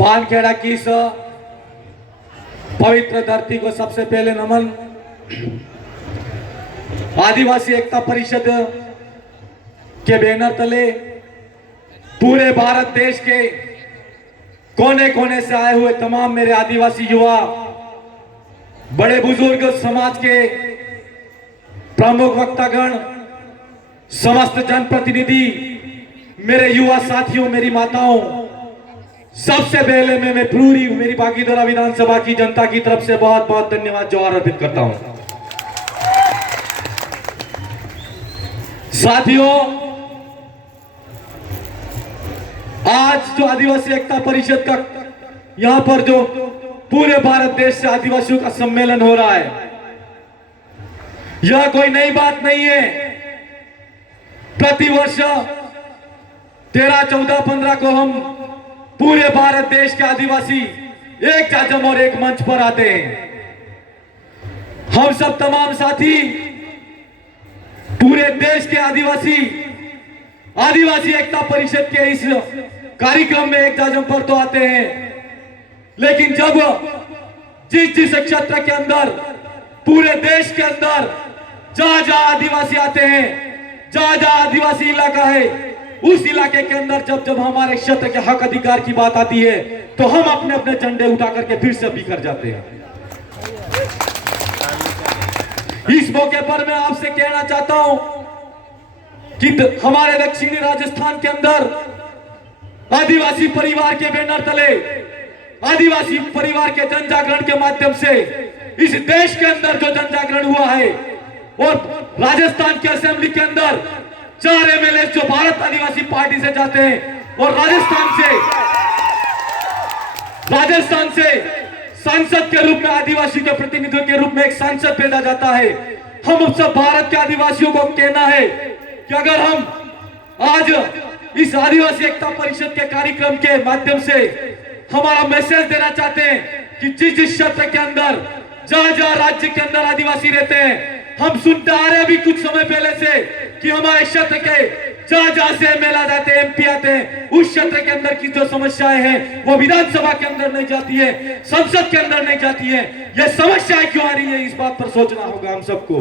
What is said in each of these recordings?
पानखेड़ा की इस पवित्र धरती को सबसे पहले नमन। आदिवासी एकता परिषद के बैनर तले पूरे भारत देश के कोने कोने से आए हुए तमाम मेरे आदिवासी युवा, बड़े बुजुर्ग, समाज के प्रमुख वक्तागण, समस्त जनप्रतिनिधि, मेरे युवा साथियों, मेरी माताओं, सबसे पहले मैं पूरी मेरी बागीदोरा विधानसभा की जनता की तरफ से बहुत बहुत धन्यवाद जोहार अर्पित करता हूं। साथियों, आज जो आदिवासी एकता परिषद का यहां पर जो पूरे भारत देश से आदिवासियों का सम्मेलन हो रहा है, यह कोई नई बात नहीं है। प्रतिवर्ष 13, 14, 15 को हम पूरे भारत देश के आदिवासी एक जाजम और एक मंच पर आते हैं। हम सब तमाम साथी पूरे देश के आदिवासी एकता परिषद के इस कार्यक्रम में एक जाजम पर तो आते हैं, लेकिन जब जिस क्षेत्र के अंदर, पूरे देश के अंदर जहां जहां आदिवासी आते हैं, जहां आदिवासी इलाका है, उस इलाके के अंदर जब हमारे क्षेत्र के हक अधिकार की बात आती है, तो हम अपने अपने झंडे उठा करके फिर से बिखर जाते हैं। इस मौके पर मैं आपसे कहना चाहता हूं कि हमारे दक्षिणी राजस्थान के अंदर आदिवासी परिवार के बैनर तले, आदिवासी परिवार के जन जागरण के माध्यम से इस देश के अंदर जो जन जागरण हुआ है, और राजस्थान के असेंबली के अंदर 4 एमएलए जो भारत आदिवासी पार्टी से जाते हैं, और राजस्थान से सांसद के रूप में, आदिवासी के प्रतिनिधियों के रूप में एक सांसद भेजा जाता है। हम सब भारत के आदिवासियों को कहना है कि अगर हम आज इस आदिवासी एकता परिषद के कार्यक्रम के माध्यम से हमारा मैसेज देना चाहते हैं कि जिस क्षेत्र के अंदर, जहां राज्य के अंदर आदिवासी रहते हैं, हम सुनते आ रहे हैं अभी कुछ समय पहले से कि हमारे क्षेत्र के जहां से एमएलए जाते हैं, एमपी आते हैं, उस क्षेत्र के अंदर की जो समस्याएं हैं वो विधानसभा के अंदर नहीं जाती है, संसद के अंदर नहीं जाती है। ये समस्याएं क्यों आ रही है, इस बात पर सोचना होगा हम सबको।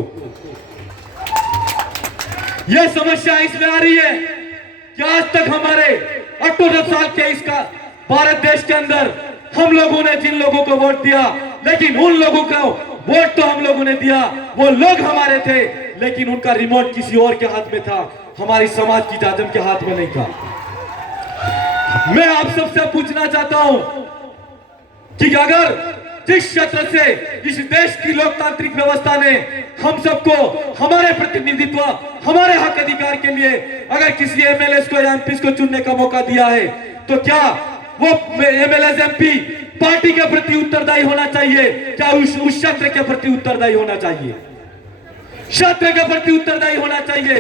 यह समस्या इसलिए आ रही है कि आज तक हमारे 78 साल के इसका भारत देश के अंदर हम लोगों ने जिन लोगों को वोट दिया, लेकिन उन लोगों को वोट तो हम लोगों ने दिया, वो लोग हमारे थे, लेकिन उनका रिमोट किसी और के हाथ में था, हमारी समाज की जाजम के हाथ में नहीं था। मैं आप सबसे पूछना चाहता हूं कि अगर जिस क्षेत्र से इस देश की लोकतांत्रिक व्यवस्था ने हम सबको हमारे प्रतिनिधित्व, हमारे हक अधिकार के लिए अगर किसी एमएलए को या एमपी को चुनने का मौका दिया है, तो क्या वो एमएलए एमपी पार्टी के प्रति उत्तरदायी होना चाहिए? क्या उस क्षेत्र के प्रति उत्तरदायी होना चाहिए? क्षेत्र के प्रति उत्तरदायी होना चाहिए।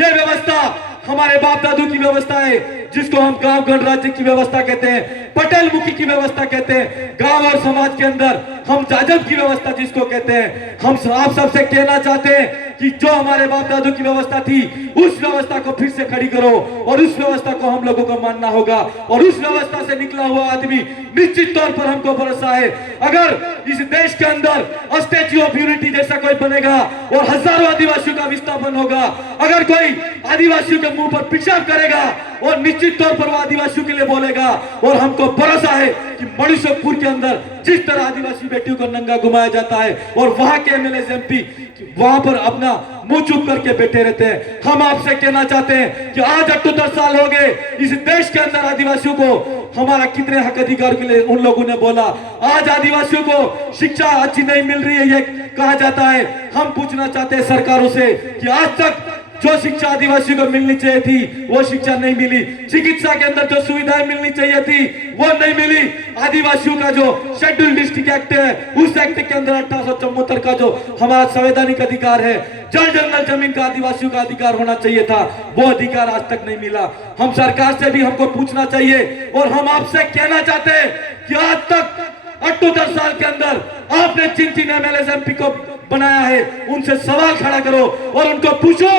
यह व्यवस्था हमारे बाप दादू की व्यवस्था है, जिसको हम गांव गणराज्य की व्यवस्था कहते हैं, पटेल मुखी की व्यवस्था कहते हैं, गांव और समाज के अंदर हम जाजम की व्यवस्था जिसको कहते हैं। हम आप सबसे कहना चाहते हैं कि जो हमारे बाप दादू की व्यवस्था थी, उस व्यवस्था को फिर से खड़ी करो, और उस व्यवस्था को हम लोगों को मानना होगा, और उस व्यवस्था से निकला हुआ आदमी निश्चित तौर पर हमको भरोसा है, अगर इस देश के अंदर स्टैच्यू ऑफ यूनिटी जैसा कोई बनेगा और हजारों आदिवासियों का विस्थापन होगा, अगर कोई आदिवासियों के मुंह पर पेशाब करेगा और निश्चित तौर पर वो आदिवासियों के लिए बोलेगा, और हमको भरोसा है कि मणिशोकपुर के अंदर जिस तरह आदिवासी बेटियों को नंगा घुमाया जाता है और वहां के एमएलए एमपी वहां पर अपना मुंह चुप करके बैठे रहते हैं, हम आपसे कहना चाहते हैं कि आज 78 साल हो गए इस देश के अंदर आदिवासियों को हमारा कितने हक अधिकार के लिए उन लोगों ने बोला। आज आदिवासियों को शिक्षा अच्छी नहीं मिल रही है, ये कहा जाता है। हम पूछना चाहते हैं सरकारों से कि आज तक जो शिक्षा आदिवासियों को मिलनी चाहिए थी वो शिक्षा नहीं मिली, चिकित्सा के अंदर जो सुविधाएं मिलनी चाहिए थी वो नहीं मिली। आदिवासियों का जो शेड्यूल डिस्ट्रिक्ट एक्ट है, उस एक्ट के अंदर 1874 का जो हमारा संवैधानिक अधिकार है, जंगल जमीन का आदिवासियों का अधिकार होना चाहिए था, वो अधिकार आज तक नहीं मिला। हम सरकार से भी हमको पूछना चाहिए, और हम आपसे कहना चाहते हैं कि आज तक 78 साल के अंदर आपने जिन एमएलए एमपी को बनाया है उनसे सवाल खड़ा करो और उनको पूछो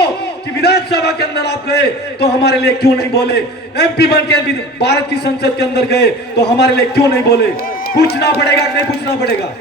कि विधानसभा के अंदर आप गए तो हमारे लिए क्यों नहीं बोले, एमपी बन के भारत की संसद के अंदर गए तो हमारे लिए क्यों नहीं बोले। पूछना पड़ेगा कि नहीं पूछना पड़ेगा?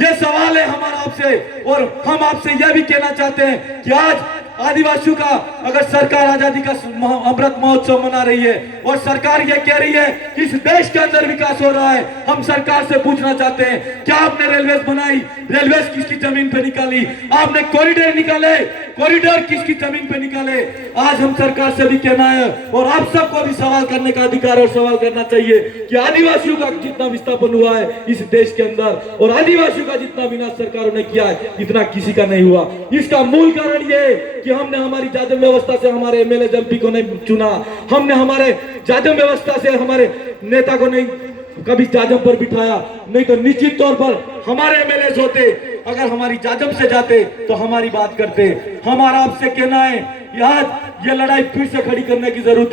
ये सवाल है हमारा आपसे। और हम आपसे यह भी कहना चाहते हैं कि आज आदिवासियों का अगर सरकार आजादी का अमृत महोत्सव मना रही है और सरकार ये कह रही है कि इस देश के अंदर विकास हो रहा है, हम सरकार से पूछना चाहते हैं क्या आपने रेलवे बनाई, रेलवे किसकी जमीन पे निकाली? आपने कॉरिडोर निकाले, कॉरिडोर किसकी जमीन पे निकाले? आज हम सरकार से भी कहना है और आप सबको भी सवाल करने का अधिकार और सवाल करना चाहिए कि आदिवासियों का जितना विस्थापन हुआ है इस देश के अंदर और आदिवासियों का जितना विनाश सरकारों ने किया है इतना किसी का नहीं हुआ। इसका मूल कारण ये कि हमने हमारी जाजम व्यवस्था से हमारे एमएलए एमपी को नहीं चुना, हमने हमारे जाजम व्यवस्था से हमारे नेता को नहीं कभी जाजम पर बिठाया, नहीं तो निश्चित तौर पर हमारे एमएलए होते अगर हमारी जाजम से जाते तो हमारी बात करते। हमारा आपसे कहना है आज ये लड़ाई फिर से खड़ी करने की जरूरत है।